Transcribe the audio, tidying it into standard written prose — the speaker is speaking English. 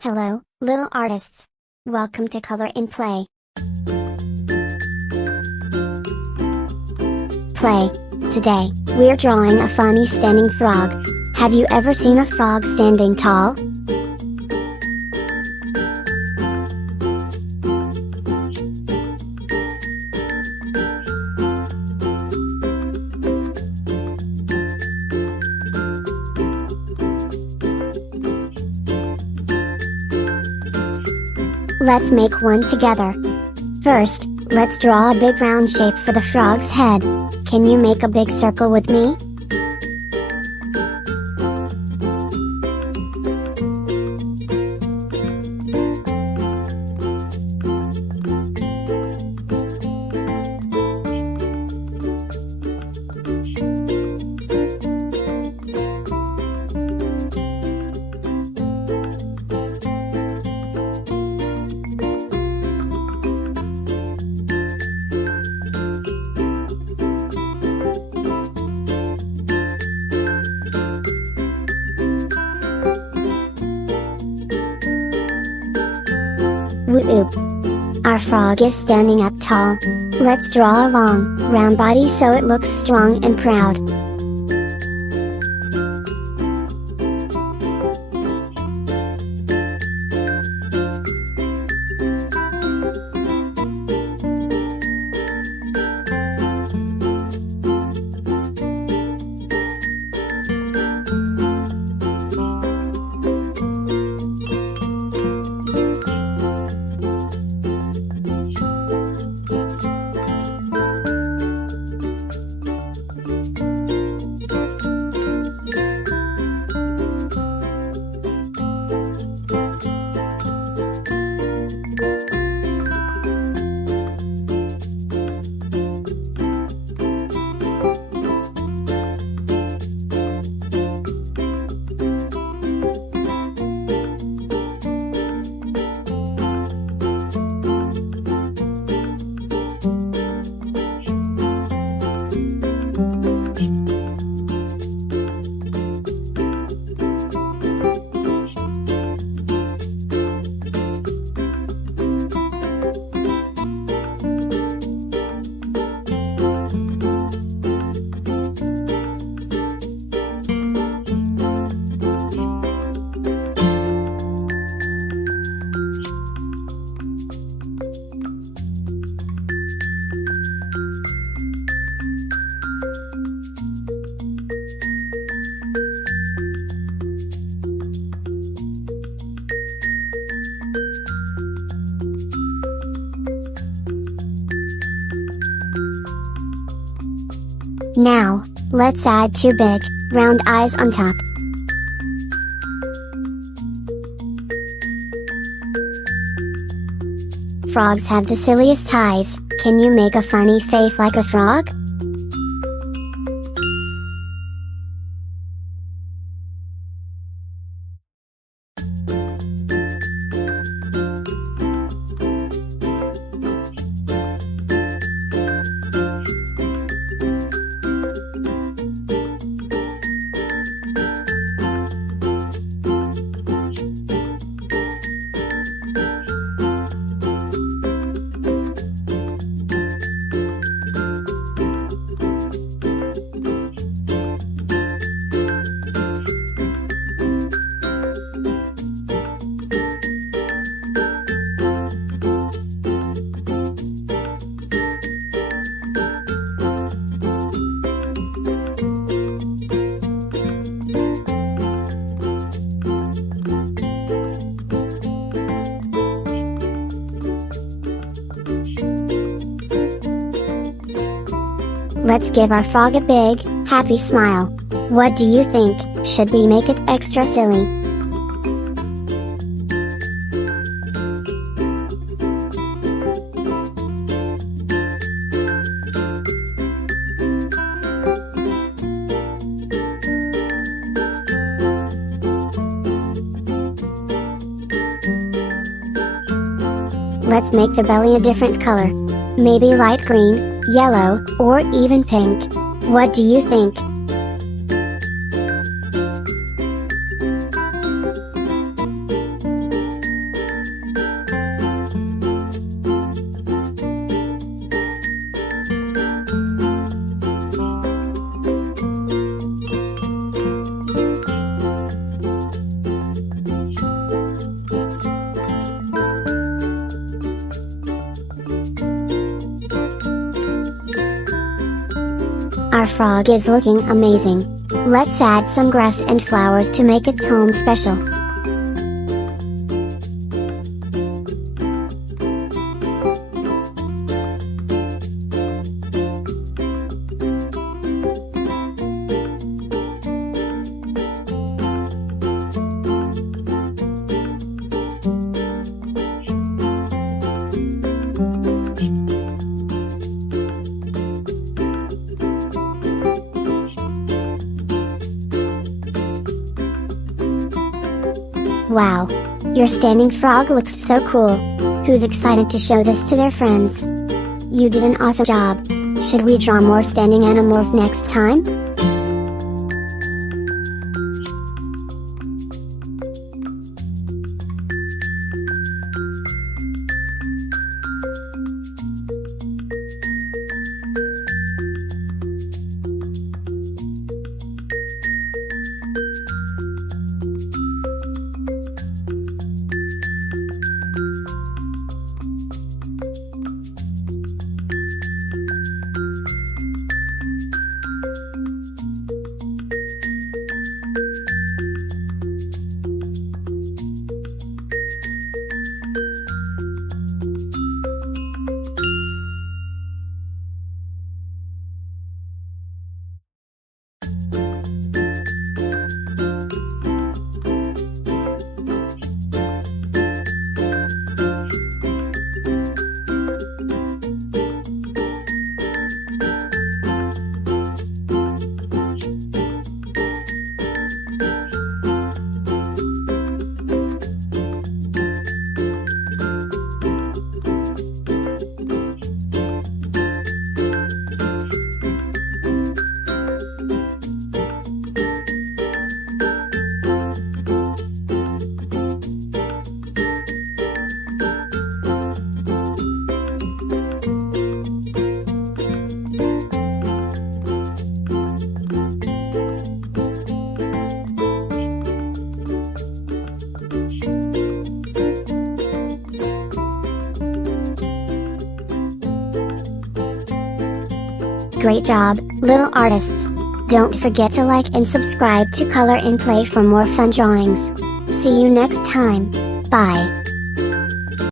Hello, little artists. Welcome to Color in Play. Play. Today, we're drawing a funny standing frog. Have you ever seen a frog standing tall? Let's make one together. First, let's draw a big round shape for the frog's head. Can you make a big circle with me? Whoop! Our frog is standing up tall. Let's draw a long, round body so it looks strong and proud. Now, let's add two big, round eyes on top. Frogs have the silliest eyes. Can you make a funny face like a frog? Let's give our frog a big, happy smile. What do you think? Should we make it extra silly? Let's make the belly a different color. Maybe light green, yellow, or even pink. What do you think? Our frog is looking amazing. Let's add some grass and flowers to make its home special. Wow! Your standing frog looks so cool. Who's excited to show this to their friends? You did an awesome job. Should we draw more standing animals next time? Great job, little artists! Don't forget to like and subscribe to Color and Play for more fun drawings. See you next time. Bye.